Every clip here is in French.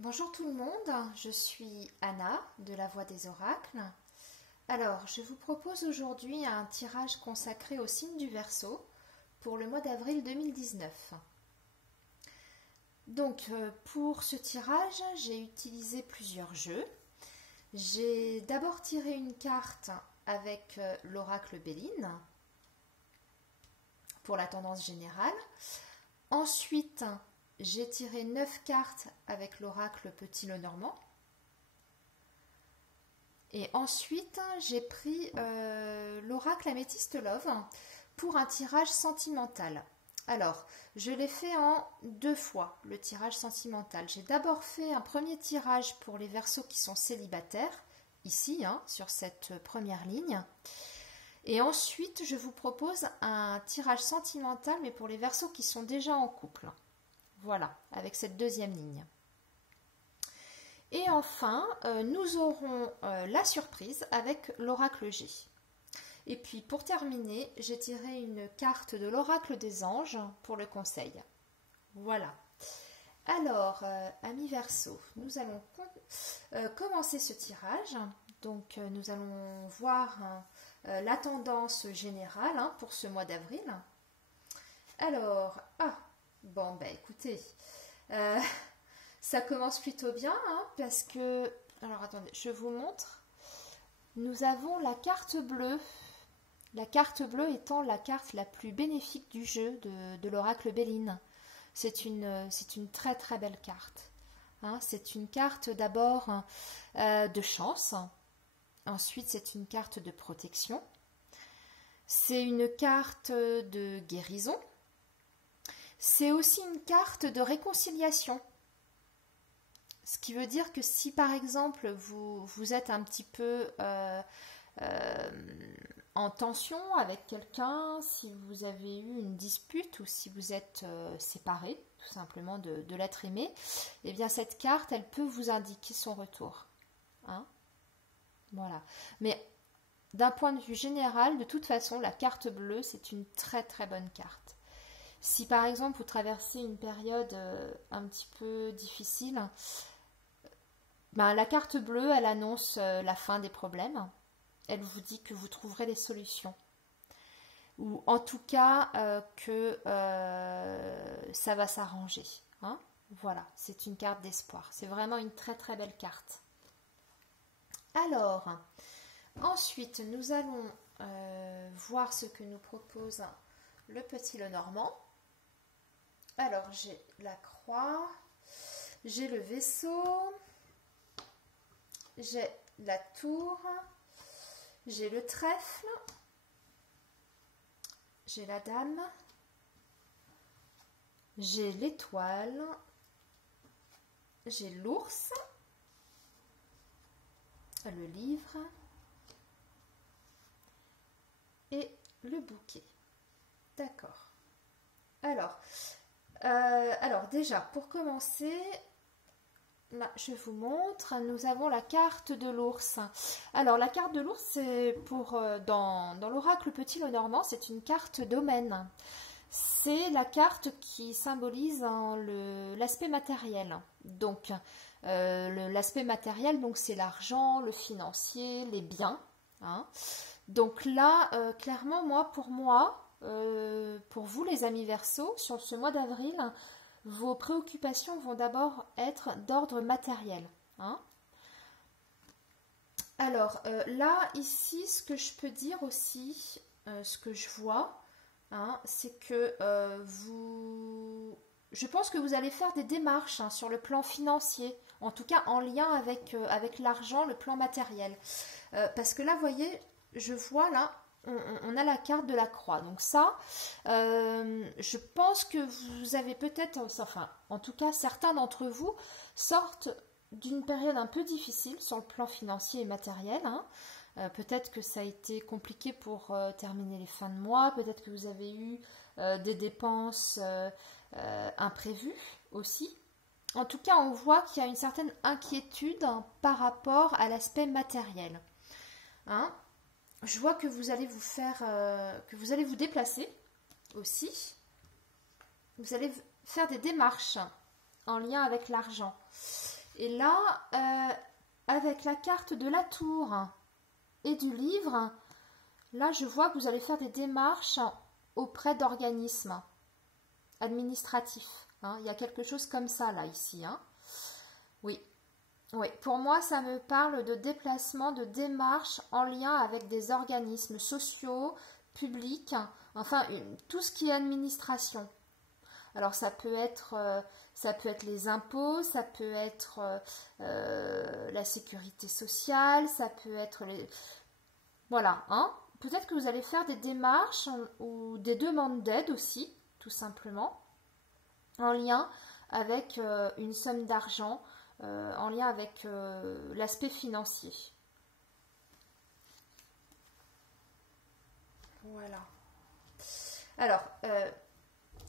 Bonjour tout le monde, je suis Anna de la Voix des Oracles. Alors, je vous propose aujourd'hui un tirage consacré au signe du Verseau pour le mois d'avril 2019. Donc, pour ce tirage, j'ai utilisé plusieurs jeux. J'ai d'abord tiré une carte avec l'oracle Béline pour la tendance générale. Ensuite, j'ai tiré 9 cartes avec l'oracle Petit Lenormand. Et ensuite, j'ai pris l'oracle Améthyste Love pour un tirage sentimental. Alors, je l'ai fait en 2 fois, le tirage sentimental. J'ai d'abord fait un premier tirage pour les Verseaux qui sont célibataires, ici, sur cette première ligne. Et ensuite, je vous propose un tirage sentimental, mais pour les Verseaux qui sont déjà en couple. Voilà, avec cette deuxième ligne. Et enfin, nous aurons la surprise avec l'oracle G. Et puis, pour terminer, j'ai tiré une carte de l'oracle des anges pour le conseil. Voilà. Alors, amis Verseau, nous allons commencer ce tirage. Donc, nous allons voir la tendance générale pour ce mois d'avril. Alors, bon, ben écoutez, ça commence plutôt bien, parce que... Alors, attendez, je vous montre. Nous avons la carte bleue. La carte bleue étant la carte la plus bénéfique du jeu de l'oracle Béline. C'est une très très belle carte. C'est une carte d'abord de chance. Ensuite, c'est une carte de protection. C'est une carte de guérison. C'est aussi une carte de réconciliation. Ce qui veut dire que si par exemple vous êtes un petit peu en tension avec quelqu'un, si vous avez eu une dispute ou si vous êtes séparés tout simplement de l'être aimé, eh bien cette carte elle peut vous indiquer son retour. Voilà. Mais d'un point de vue général, de toute façon, la carte bleue c'est une très très bonne carte. Si par exemple vous traversez une période un petit peu difficile, la carte bleue, elle annonce la fin des problèmes. Elle vous dit que vous trouverez des solutions. Ou en tout cas que ça va s'arranger. Voilà, c'est une carte d'espoir. C'est vraiment une très très belle carte. Alors, ensuite, nous allons voir ce que nous propose le Petit Lenormand. Alors, j'ai la croix, j'ai le vaisseau, j'ai la tour, j'ai le trèfle, j'ai la dame, j'ai l'étoile, j'ai l'ours, le livre et le bouquet. D'accord. Alors déjà, pour commencer, là, je vous montre, nous avons la carte de l'ours. Alors, la carte de l'ours, c'est pour dans l'oracle Petit Lenormand, c'est une carte domaine. C'est la carte qui symbolise l'aspect matériel. Donc, l'aspect matériel, donc c'est l'argent, le financier, les biens. Donc là, clairement, pour vous les amis Verseaux, sur ce mois d'avril, vos préoccupations vont d'abord être d'ordre matériel. Alors là, ici, ce que je peux dire aussi, ce que je vois, c'est que je pense que vous allez faire des démarches sur le plan financier, en tout cas en lien avec l'argent, le plan matériel. Parce que là, vous voyez, je vois là, on a la carte de la croix. Donc ça, je pense que vous avez peut-être, enfin, en tout cas, certains d'entre vous sortent d'une période un peu difficile sur le plan financier et matériel. Peut-être que ça a été compliqué pour terminer les fins de mois. Peut-être que vous avez eu des dépenses imprévues aussi. En tout cas, on voit qu'il y a une certaine inquiétude par rapport à l'aspect matériel. Je vois que vous allez vous déplacer aussi. Vous allez faire des démarches en lien avec l'argent. Et là, avec la carte de la tour et du livre, là, je vois que vous allez faire des démarches auprès d'organismes administratifs. Hein. Il y a quelque chose comme ça, là, ici. Hein. Oui. Oui, pour moi, ça me parle de déplacement, de démarches en lien avec des organismes sociaux, publics, enfin, tout ce qui est administration. Alors, ça peut être les impôts, ça peut être la sécurité sociale, ça peut être les... Voilà, hein. Peut-être que vous allez faire des démarches ou des demandes d'aide aussi, tout simplement, en lien avec une somme d'argent, en lien avec l'aspect financier. Voilà. Alors,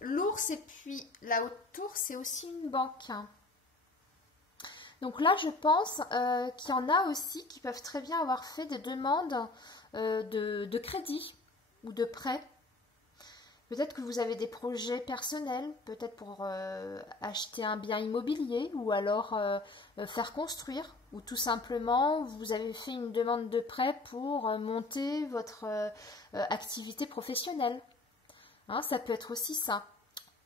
l'ours et puis la haute tour, c'est aussi une banque. Donc là, je pense qu'il y en a aussi qui peuvent très bien avoir fait des demandes de crédit ou de prêt. Peut-être que vous avez des projets personnels, peut-être pour acheter un bien immobilier ou alors faire construire, ou tout simplement vous avez fait une demande de prêt pour monter votre activité professionnelle. Hein, ça peut être aussi ça.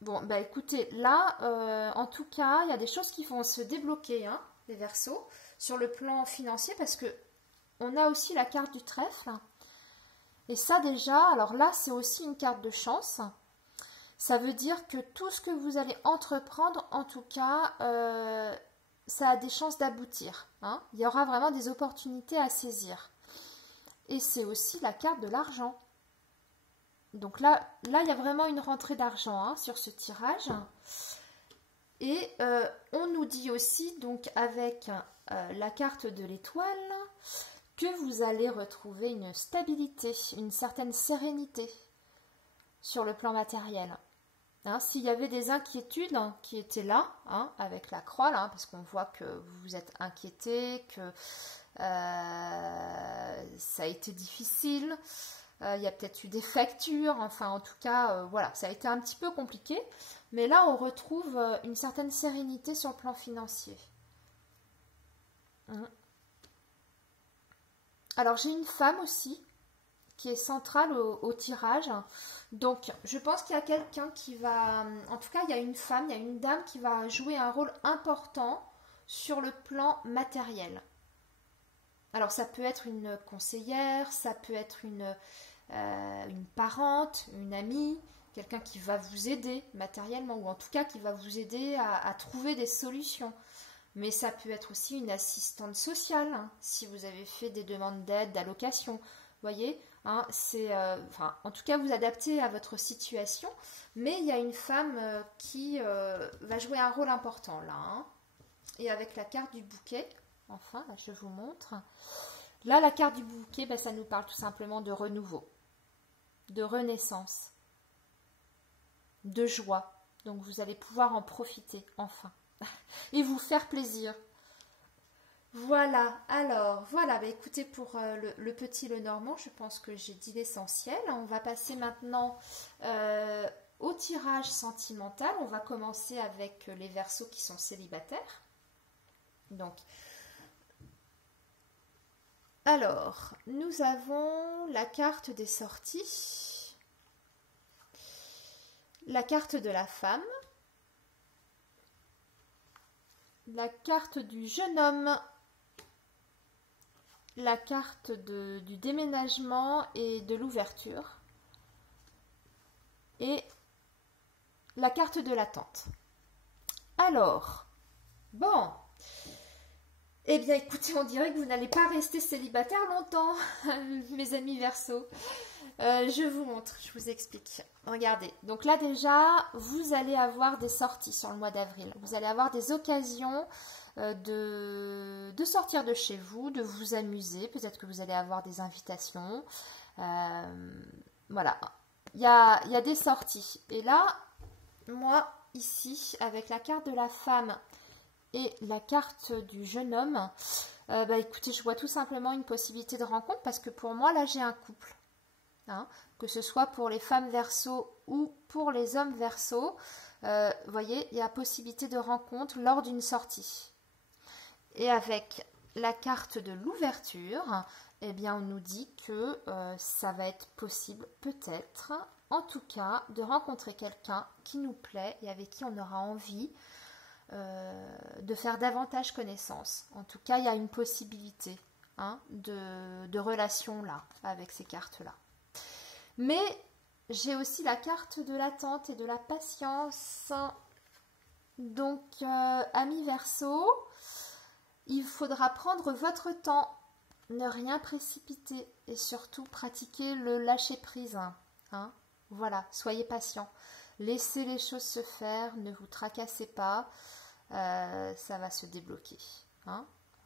Bon, bah écoutez, là, en tout cas, il y a des choses qui vont se débloquer, hein, les Verseaux, sur le plan financier, parce que on a aussi la carte du trèfle. Et ça déjà, alors là, c'est aussi une carte de chance. Ça veut dire que tout ce que vous allez entreprendre, en tout cas, ça a des chances d'aboutir. Hein. Il y aura vraiment des opportunités à saisir. Et c'est aussi la carte de l'argent. Donc là, il y a vraiment une rentrée d'argent hein, sur ce tirage. Et on nous dit aussi, donc avec la carte de l'étoile, que vous allez retrouver une stabilité, une certaine sérénité sur le plan matériel. Hein, s'il y avait des inquiétudes hein, qui étaient là, hein, avec la croix, là, hein, parce qu'on voit que vous vous êtes inquiété, que ça a été difficile, il y a peut-être eu des factures, enfin en tout cas, voilà, ça a été un petit peu compliqué, mais là on retrouve une certaine sérénité sur le plan financier. Alors j'ai une femme aussi qui est centrale au tirage. Donc je pense qu'il y a quelqu'un qui va... En tout cas, il y a une femme, il y a une dame qui va jouer un rôle important sur le plan matériel. Alors ça peut être une conseillère, ça peut être une parente, une amie, quelqu'un qui va vous aider matériellement, ou en tout cas qui va vous aider à trouver des solutions. Mais ça peut être aussi une assistante sociale, hein, si vous avez fait des demandes d'aide, d'allocation. Vous voyez, hein, c'est, en tout cas, vous adaptez à votre situation. Mais il y a une femme qui va jouer un rôle important là. Hein. Et avec la carte du bouquet, enfin, là, je vous montre. Là, la carte du bouquet, ben, ça nous parle tout simplement de renouveau, de renaissance, de joie. Donc, vous allez pouvoir en profiter, enfin. Et vous faire plaisir. Voilà, alors, voilà, bah écoutez, pour le petit Lenormand, je pense que j'ai dit l'essentiel. On va passer maintenant au tirage sentimental. On va commencer avec les Verseaux qui sont célibataires. Donc, alors, nous avons la carte des sorties, la carte de la femme, la carte du jeune homme, la carte du déménagement et de l'ouverture et la carte de l'attente. Alors, bon, eh bien écoutez, on dirait que vous n'allez pas rester célibataire longtemps, mes amis Verseaux. Je vous montre, je vous explique. Regardez, donc là déjà, vous allez avoir des sorties sur le mois d'avril. Vous allez avoir des occasions de sortir de chez vous, de vous amuser. Peut-être que vous allez avoir des invitations. Voilà, il y a des sorties. Et là, moi, ici, avec la carte de la femme et la carte du jeune homme, bah écoutez, je vois tout simplement une possibilité de rencontre parce que pour moi, là, j'ai un couple. Hein, que ce soit pour les femmes Verseaux ou pour les hommes Verseaux, vous voyez, il y a possibilité de rencontre lors d'une sortie. Et avec la carte de l'ouverture, eh bien, on nous dit que ça va être possible, peut-être, en tout cas, de rencontrer quelqu'un qui nous plaît et avec qui on aura envie de faire davantage connaissance. En tout cas, il y a une possibilité de relation là, avec ces cartes-là. Mais j'ai aussi la carte de l'attente et de la patience. Donc, amis Verseau, il faudra prendre votre temps, ne rien précipiter et surtout pratiquer le lâcher-prise. Voilà, soyez patient. Laissez les choses se faire, ne vous tracassez pas, ça va se débloquer.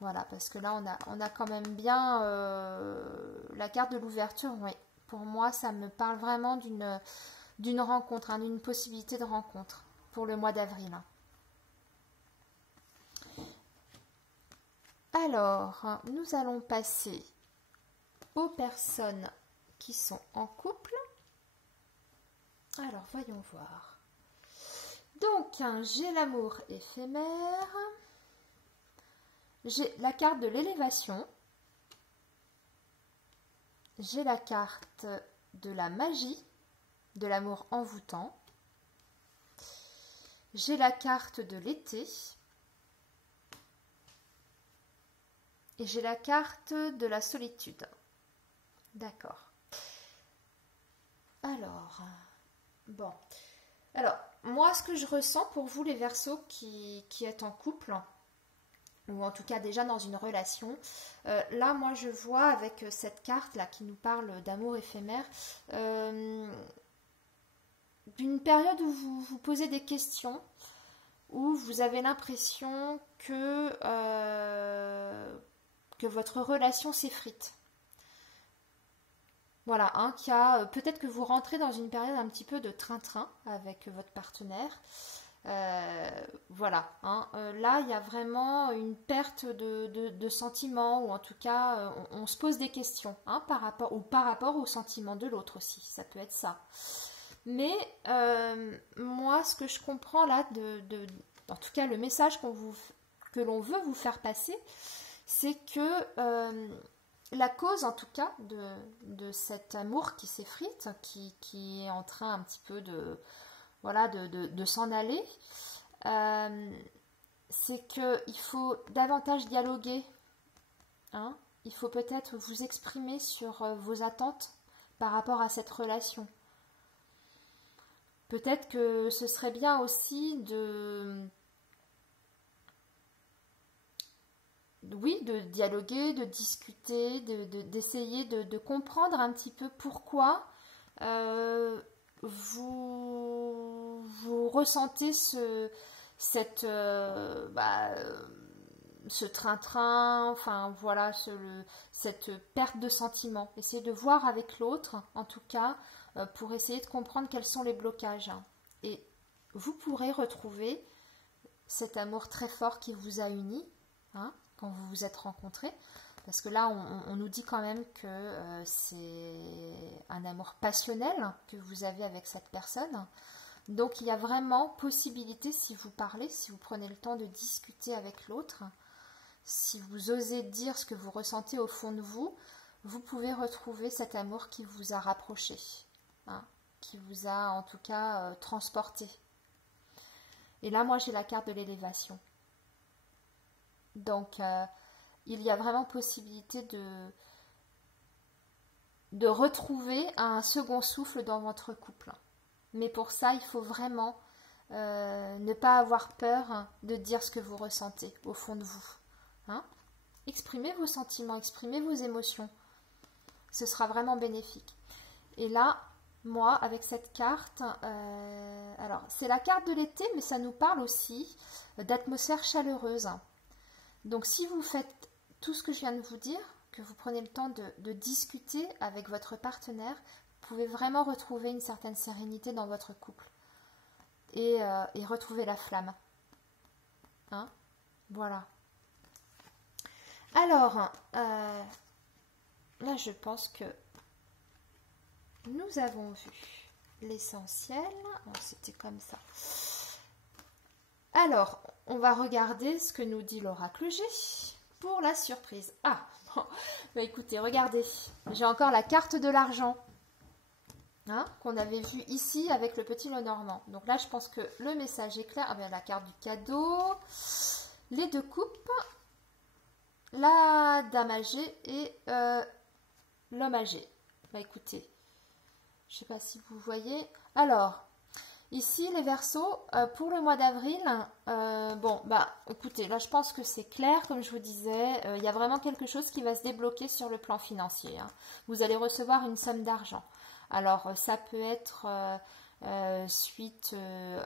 Voilà, parce que là, on a quand même bien la carte de l'ouverture. Oui, pour moi, ça me parle vraiment d'une rencontre, d'une possibilité de rencontre pour le mois d'avril. Alors, nous allons passer aux personnes qui sont en couple. Alors, voyons voir. Donc, j'ai l'amour éphémère. J'ai la carte de l'élévation. J'ai la carte de la magie, de l'amour envoûtant. J'ai la carte de l'été. Et j'ai la carte de la solitude. D'accord. Alors, bon. Alors, moi, ce que je ressens pour vous, les Verseaux qui êtes en couple, ou en tout cas déjà dans une relation, là, moi, je vois avec cette carte-là qui nous parle d'amour éphémère, d'une période où vous vous posez des questions, où vous avez l'impression que votre relation s'effrite. Voilà, peut-être que vous rentrez dans une période un petit peu de train-train avec votre partenaire. Voilà, là il y a vraiment une perte de sentiments, ou en tout cas on se pose des questions par rapport aux sentiments de l'autre aussi, ça peut être ça. Mais moi, ce que je comprends là, en tout cas le message que l'on veut vous faire passer, c'est que la cause en tout cas de cet amour qui s'effrite, qui est en train un petit peu de s'en aller, c'est qu'il faut davantage dialoguer. Il faut peut-être vous exprimer sur vos attentes par rapport à cette relation. Peut-être que ce serait bien aussi de dialoguer, de discuter, d'essayer de comprendre un petit peu pourquoi vous ressentez ce train-train, enfin voilà, cette perte de sentiment. Essayez de voir avec l'autre, en tout cas, pour essayer de comprendre quels sont les blocages. Et vous pourrez retrouver cet amour très fort qui vous a unis, quand vous vous êtes rencontrés, parce que là on nous dit quand même que c'est un amour passionnel que vous avez avec cette personne. Donc il y a vraiment possibilité, si vous parlez, si vous prenez le temps de discuter avec l'autre, si vous osez dire ce que vous ressentez au fond de vous, vous pouvez retrouver cet amour qui vous a rapproché, qui vous a en tout cas transporté. Et là moi j'ai la carte de l'élévation. Donc, il y a vraiment possibilité de retrouver un second souffle dans votre couple. Mais pour ça, il faut vraiment ne pas avoir peur de dire ce que vous ressentez au fond de vous. Exprimez vos sentiments, exprimez vos émotions. Ce sera vraiment bénéfique. Et là, moi, avec cette carte, alors c'est la carte de l'été, mais ça nous parle aussi d'atmosphère chaleureuse. Donc si vous faites tout ce que je viens de vous dire, que vous prenez le temps de discuter avec votre partenaire, vous pouvez vraiment retrouver une certaine sérénité dans votre couple et retrouver la flamme. Voilà. Alors, là je pense que nous avons vu l'essentiel. C'était comme ça. Alors, on va regarder ce que nous dit l'oracle G pour la surprise. Ah, bon, bah écoutez, regardez, j'ai encore la carte de l'argent. Hein, qu'on avait vu ici avec le petit Lenormand. Donc là, je pense que le message est clair. Ah ben, la carte du cadeau, les 2 coupes, la dame âgée et l'homme âgé. Bah écoutez, je ne sais pas si vous voyez. Alors, ici, les Verseaux, pour le mois d'avril, bon, bah écoutez, là, je pense que c'est clair, comme je vous disais, il y a vraiment quelque chose qui va se débloquer sur le plan financier. Hein. Vous allez recevoir une somme d'argent. Alors, ça peut être suite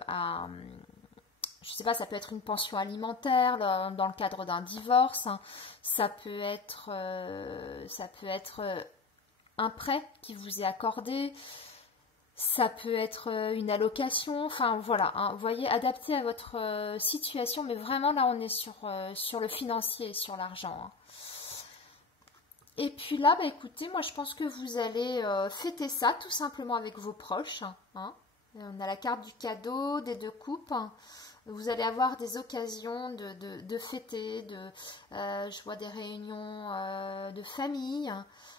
à, je sais pas, ça peut être une pension alimentaire dans le cadre d'un divorce. Hein. Ça peut être un prêt qui vous est accordé. Ça peut être une allocation. Enfin, voilà. Hein, vous voyez, adapté à votre situation. Mais vraiment, là, on est sur le financier et sur l'argent. Hein. Et puis là, bah écoutez, moi je pense que vous allez fêter ça tout simplement avec vos proches. Hein. On a la carte du cadeau, des 2 coupes. Hein. Vous allez avoir des occasions de fêter, je vois des réunions de famille,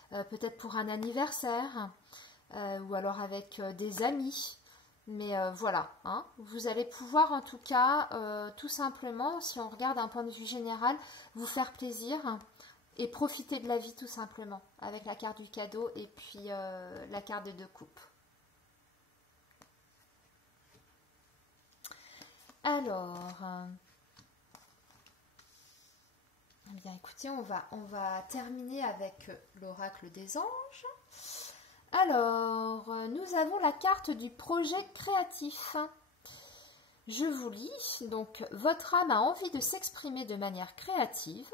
peut-être pour un anniversaire, ou alors avec des amis. Mais voilà, hein. Vous allez pouvoir en tout cas, tout simplement, si on regarde d'un point de vue général, vous faire plaisir. Et profiter de la vie tout simplement, avec la carte du cadeau et puis la carte des 2 coupes. Alors, eh bien écoutez, on va terminer avec l'oracle des anges. Alors, nous avons la carte du projet créatif. Je vous lis, donc, votre âme a envie de s'exprimer de manière créative.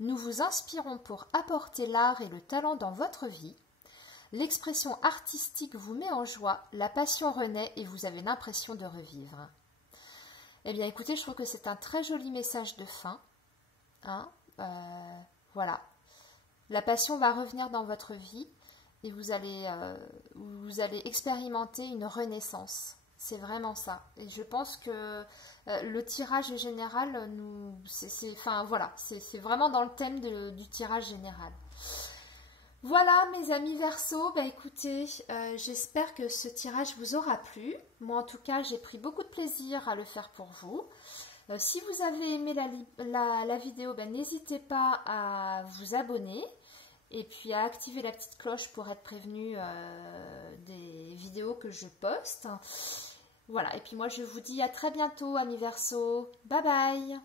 Nous vous inspirons pour apporter l'art et le talent dans votre vie. L'expression artistique vous met en joie, la passion renaît et vous avez l'impression de revivre. Eh bien écoutez, je trouve que c'est un très joli message de fin. Hein, voilà. La passion va revenir dans votre vie et vous allez expérimenter une renaissance. C'est vraiment ça. Et je pense que le tirage général, c'est vraiment dans le thème du tirage général. Voilà mes amis Verseaux, bah écoutez, j'espère que ce tirage vous aura plu. Moi en tout cas, j'ai pris beaucoup de plaisir à le faire pour vous. Si vous avez aimé la vidéo, bah, n'hésitez pas à vous abonner et puis à activer la petite cloche pour être prévenu des vidéos que je poste. Voilà, et puis moi je vous dis à très bientôt amis Verseaux. Bye bye.